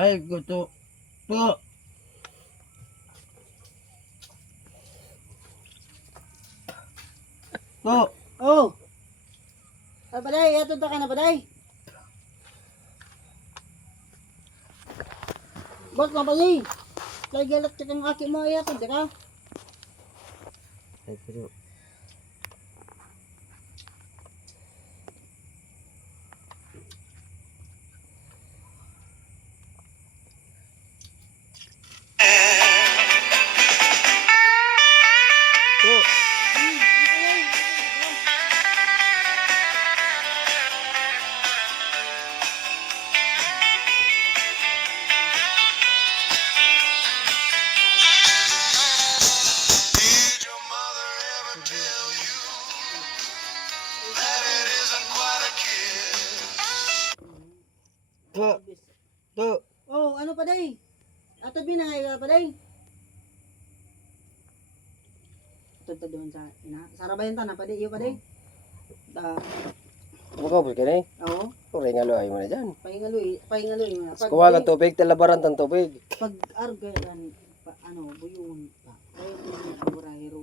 Ay, gusto. Po. Po. Oh. Ah, baday, ato ta ka na baday. Bot mo baday. Lagi galat ka ng aki mo iya ko, ka. Ay, pero Did your mother ever tell you that it isn't quite a kiss? Po. Po. Oh, ano pa day? Ato binangay ka pa day. Ato doon sa ina. Sarabayan ta na pa day, iyo pa day. Da, bukabos ka na eh. oo. Kung nga luhay mo na dyan. Paingaloy mo na. Kuha kang tubig, talabaran ng tubig. Pag argayan, ano, buyuon pa. Kaya mo yung aburahiro.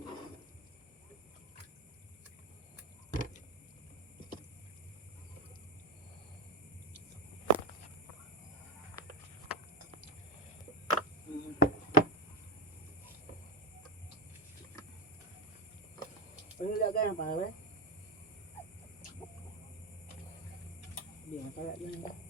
Pagilagay ang pare. Hindi, kaya yun.